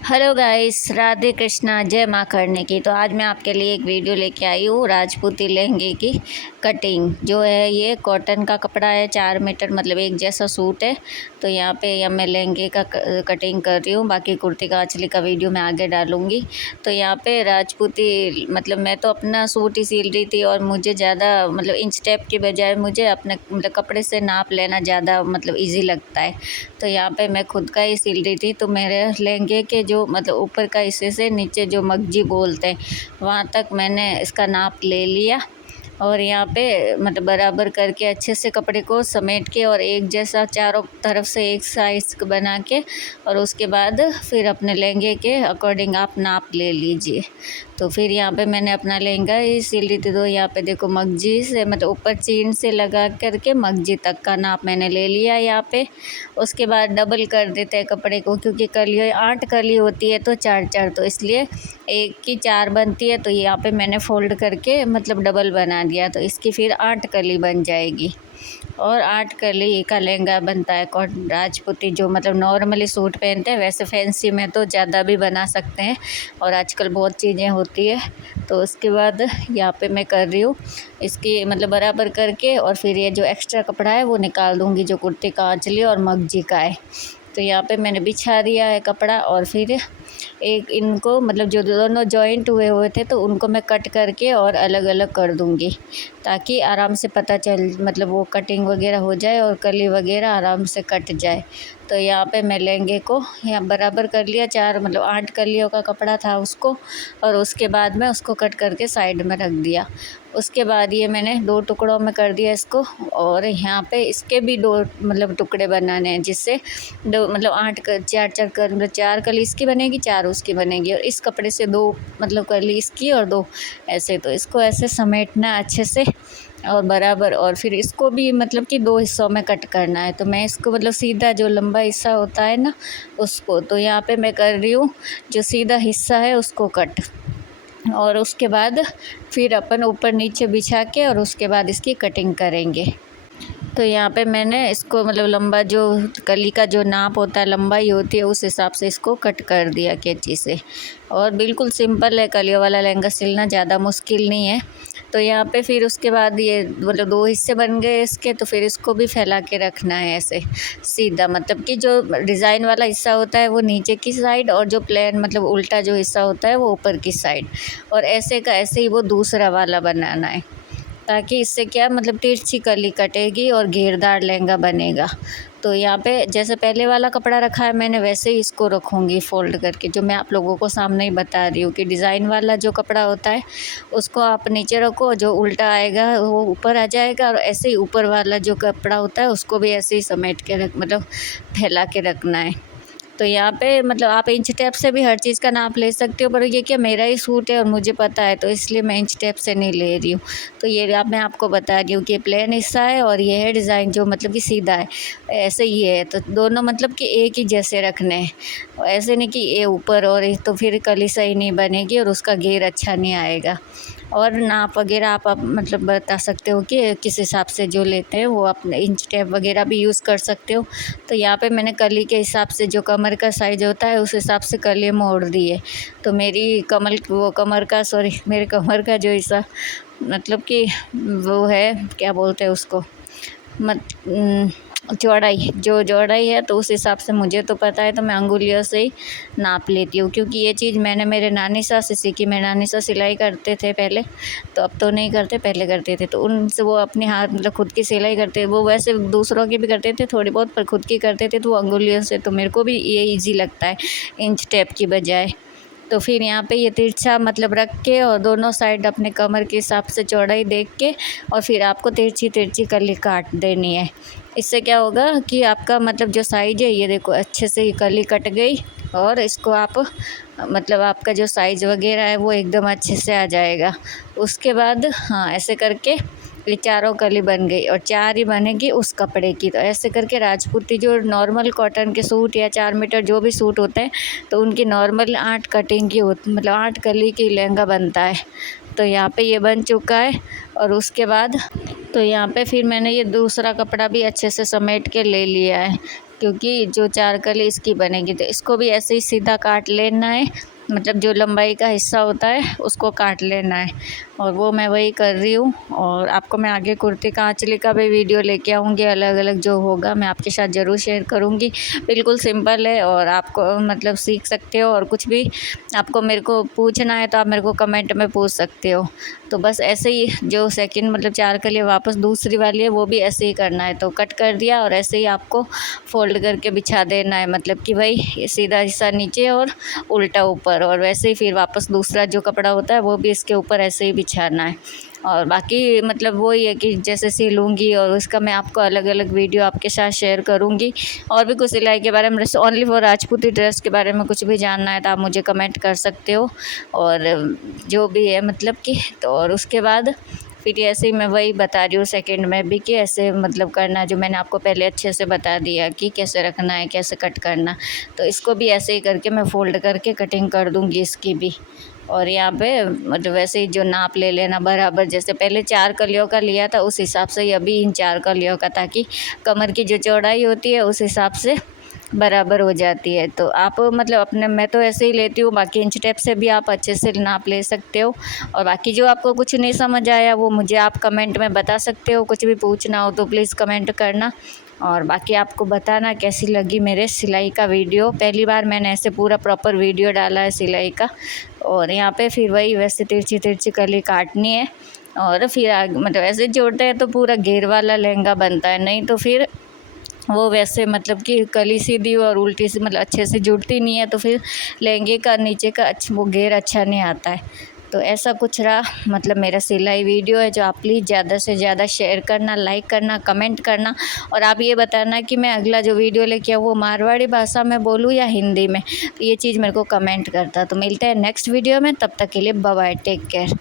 Hello guys, Radhe Krishna, जय माँ करने की। तो आज मैं आपके लिए एक वीडियो लेके आई हूँ राजपूती लहंगे की कटिंग। जो है ये कॉटन का कपड़ा है, 4 मीटर मतलब एक जैसा सूट है। तो यहाँ पे मैं लहंगे का कटिंग कर रही हूँ। बाकी कुर्ती का अंचली का वीडियो मैं आगे डालूँगी। तो यहाँ पे राजपूती मतलब मैं तो अपना सूट ही सिल रही थी और मुझे ज़्यादा मतलब इंच टेप के बजाय मुझे अपने मतलब कपड़े से नाप लेना ज़्यादा मतलब ईजी लगता है। तो यहाँ पे मैं खुद का ही सिल रही थी। तो मेरे लहंगे के जो मतलब ऊपर का हिस्से से नीचे जो मगजी बोलते हैं वहाँ तक मैंने इसका नाप ले लिया। और यहाँ पे मतलब बराबर करके अच्छे से कपड़े को समेट के और एक जैसा चारों तरफ से एक साइज बना के और उसके बाद फिर अपने लहंगे के अकॉर्डिंग आप नाप ले लीजिए। तो फिर यहाँ पे मैंने अपना लहंगा ही सिल ली थी। तो यहाँ पे देखो मगजी से मतलब ऊपर चीन से लगा करके मगजी तक का नाप मैंने ले लिया यहाँ पे। उसके बाद डबल कर देते हैं कपड़े को, क्योंकि कली 8 कली होती है तो 4-4, तो इसलिए एक की 4 बनती है। तो यहाँ पे मैंने फोल्ड करके मतलब डबल बना दिया, तो इसकी फिर 8 कली बन जाएगी। और 8 कली का लहंगा बनता है राजपूती, जो मतलब नॉर्मली सूट पहनते हैं वैसे फैंसी में तो ज़्यादा भी बना सकते हैं और आजकल बहुत चीज़ें होती है। तो उसके बाद यहाँ पे मैं कर रही हूँ इसकी मतलब बराबर करके और फिर ये जो एक्स्ट्रा कपड़ा है वो निकाल दूँगी, जो कुर्ती का अंचली और मगजी का है। तो यहाँ पे मैंने बिछा दिया है कपड़ा और फिर एक इनको मतलब जो दोनों जॉइंट हुए हुए थे तो उनको मैं कट करके और अलग अलग कर दूँगी, ताकि आराम से पता चल मतलब वो कटिंग वगैरह हो जाए और कली वगैरह आराम से कट जाए। तो यहाँ पे मैं लहंगे को यहाँ बराबर कर लिया, 4 मतलब 8 कलियों का कपड़ा था उसको, और उसके बाद मैं उसको कट करके साइड में रख दिया। उसके बाद ये मैंने 2 टुकड़ों में कर दिया इसको, और यहाँ पे इसके भी 2 मतलब टुकड़े बनाने हैं, जिससे 2 मतलब 8 4 कर मतलब 4 कली इसकी बनेगी, 4 उसकी बनेगी, और इस कपड़े से 2 मतलब कली इसकी और 2 ऐसे। तो इसको ऐसे समेटना अच्छे से और बराबर, और फिर इसको भी मतलब कि 2 हिस्सों में कट करना है। तो मैं इसको मतलब सीधा जो लंबा हिस्सा होता है ना उसको, तो यहाँ पे मैं कर रही हूँ जो सीधा हिस्सा है उसको कट, और उसके बाद फिर अपन ऊपर नीचे बिछा के और उसके बाद इसकी कटिंग करेंगे। तो यहाँ पे मैंने इसको मतलब लंबा जो कली का जो नाप होता है, लंबाई होती है, उस हिसाब से इसको कट कर दिया कैंची से। और बिल्कुल सिंपल है कलियों वाला लहंगा सिलना, ज़्यादा मुश्किल नहीं है। तो यहाँ पे फिर उसके बाद ये मतलब 2 हिस्से बन गए इसके, तो फिर इसको भी फैला के रखना है ऐसे सीधा, मतलब कि जो डिज़ाइन वाला हिस्सा होता है वो नीचे की साइड और जो प्लेन मतलब उल्टा जो हिस्सा होता है वो ऊपर की साइड, और ऐसे का ऐसे ही वो दूसरा वाला बनाना है, ताकि इससे क्या मतलब तिरछी कली कटेगी और घेरदार लहंगा बनेगा। तो यहाँ पे जैसे पहले वाला कपड़ा रखा है मैंने, वैसे ही इसको रखूँगी फ़ोल्ड करके, जो मैं आप लोगों को सामने ही बता रही हूँ कि डिज़ाइन वाला जो कपड़ा होता है उसको आप नीचे रखो, जो उल्टा आएगा वो ऊपर आ जाएगा, और ऐसे ही ऊपर वाला जो कपड़ा होता है उसको भी ऐसे ही समेट के मतलब फैला के रखना है। तो यहाँ पे मतलब आप इंच टेप से भी हर चीज़ का नाप ले सकते हो, पर ये क्या मेरा ही सूट है और मुझे पता है, तो इसलिए मैं इंच टेप से नहीं ले रही हूँ। तो ये मैं आपको बता रही हूँ कि प्लेन हिस्सा है और ये है डिज़ाइन जो मतलब कि सीधा है, ऐसे ही है। तो दोनों मतलब कि एक ही जैसे रखने हैं, ऐसे नहीं कि ये ऊपर और तो फिर कली सही नहीं बनेगी और उसका घेर अच्छा नहीं आएगा। और नाप वगैरह आप मतलब बता सकते हो कि किस हिसाब से जो लेते हैं वो अपने इंच टेप वगैरह भी यूज़ कर सकते हो। तो यहाँ पे मैंने कली के हिसाब से जो कमर का साइज़ होता है उस हिसाब से कली मोड़ दी है। तो मेरी मेरे कमर का जो हिस्सा मतलब कि वो है क्या बोलते हैं उसको चौड़ाई, जो चौड़ाई है तो उस हिसाब से मुझे तो पता है, तो मैं अंगुलियों से ही नाप लेती हूँ, क्योंकि ये चीज़ मैंने मेरे नानी सास से सीखी। मेरे नानी सास सिलाई करते थे पहले, तो अब तो नहीं करते, पहले करते थे। तो उनसे वो अपने हाथ मतलब खुद की सिलाई करते, वो वैसे दूसरों की भी करते थे थोड़ी बहुत, पर खुद की करते थे तो वो अंगुलियों से। तो मेरे को भी ये ईजी लगता है इंच टेप की बजाय। तो फिर यहाँ पे ये तिरछा मतलब रख के और दोनों साइड अपने कमर के हिसाब से चौड़ाई देख के और फिर आपको तिरछी तिरछी कली काट देनी है। इससे क्या होगा कि आपका मतलब जो साइज़ है, ये देखो अच्छे से ये कली कट गई, और इसको आप मतलब आपका जो साइज़ वगैरह है वो एकदम अच्छे से आ जाएगा। उसके बाद हाँ, ऐसे करके ये चारों कली बन गई और 4 ही बनेगी उस कपड़े की। तो ऐसे करके राजपूती जो नॉर्मल कॉटन के सूट या 4 मीटर जो भी सूट होते हैं, तो उनकी नॉर्मल 8 कटिंग की होती मतलब 8 कली की लहंगा बनता है। तो यहाँ पे ये बन चुका है, और उसके बाद तो यहाँ पे फिर मैंने ये दूसरा कपड़ा भी अच्छे से समेट के ले लिया है। क्योंकि जो 4 कली इसकी बनेगी। तो इसको भी ऐसे ही सीधा काट लेना है, मतलब जो लंबाई का हिस्सा होता है उसको काट लेना है, और वो मैं वही कर रही हूँ। और आपको मैं आगे कुर्ती का आंचली का भी वीडियो लेके आऊँगी, अलग अलग जो होगा मैं आपके साथ ज़रूर शेयर करूँगी। बिल्कुल सिंपल है और आपको मतलब सीख सकते हो, और कुछ भी आपको मेरे को पूछना है तो आप मेरे को कमेंट में पूछ सकते हो। तो बस ऐसे ही जो सेकंड मतलब 4 कली वापस दूसरी वाली है वो भी ऐसे ही करना है। तो कट कर दिया और ऐसे ही आपको फोल्ड करके बिछा देना है, मतलब कि भाई सीधा हिस्सा नीचे और उल्टा ऊपर, और वैसे ही फिर वापस दूसरा जो कपड़ा होता है वो भी इसके ऊपर ऐसे ही बिछाना है। और बाकी मतलब वही है कि जैसे सिलूँगी और उसका मैं आपको अलग अलग वीडियो आपके साथ शेयर करूँगी। और भी कुछ सिलाई के बारे में, ओनली फॉर राजपूती ड्रेस के बारे में कुछ भी जानना है तो आप मुझे कमेंट कर सकते हो, और जो भी है मतलब कि। तो और उसके बाद फिर ऐसे ही मैं वही बता रही हूँ सेकंड में भी कि ऐसे मतलब करना, जो मैंने आपको पहले अच्छे से बता दिया कि कैसे रखना है, कैसे कट करना। तो इसको भी ऐसे ही करके मैं फ़ोल्ड करके कटिंग कर दूँगी इसकी भी। और यहाँ पे मतलब वैसे ही जो नाप ले लेना बराबर, जैसे पहले 4 कलियों का लिया था उस हिसाब से ही अभी इन 4 कलियों का, ताकि कमर की जो चौड़ाई होती है उस हिसाब से बराबर हो जाती है। तो आप मतलब अपने, मैं तो ऐसे ही लेती हूँ, बाकी इंच टेप से भी आप अच्छे से नाप ले सकते हो। और बाकी जो आपको कुछ नहीं समझ आया वो मुझे आप कमेंट में बता सकते हो, कुछ भी पूछना हो तो प्लीज़ कमेंट करना। और बाकी आपको बताना कैसी लगी मेरे सिलाई का वीडियो। पहली बार मैंने ऐसे पूरा प्रॉपर वीडियो डाला है सिलाई का। और यहाँ पे फिर वही वैसे तिरछी तिरछी कली काटनी है, और फिर मतलब ऐसे जोड़ते हैं तो पूरा घेर वाला लहंगा बनता है, नहीं तो फिर वो वैसे मतलब कि कली सीधी और उल्टी सी मतलब अच्छे से जुड़ती नहीं है, तो फिर लहंगे का नीचे का वो घेर अच्छा नहीं आता है। तो ऐसा कुछ रहा मतलब मेरा सिलाई वीडियो है, जो आप प्लीज़ ज़्यादा से ज़्यादा शेयर करना, लाइक करना, कमेंट करना। और आप ये बताना कि मैं अगला जो वीडियो लेके आऊँ वो मारवाड़ी भाषा में बोलूँ या हिंदी में, तो ये चीज़ मेरे को कमेंट करता। तो मिलते हैं नेक्स्ट वीडियो में, तब तक के लिए बाय बाय, टेक केयर।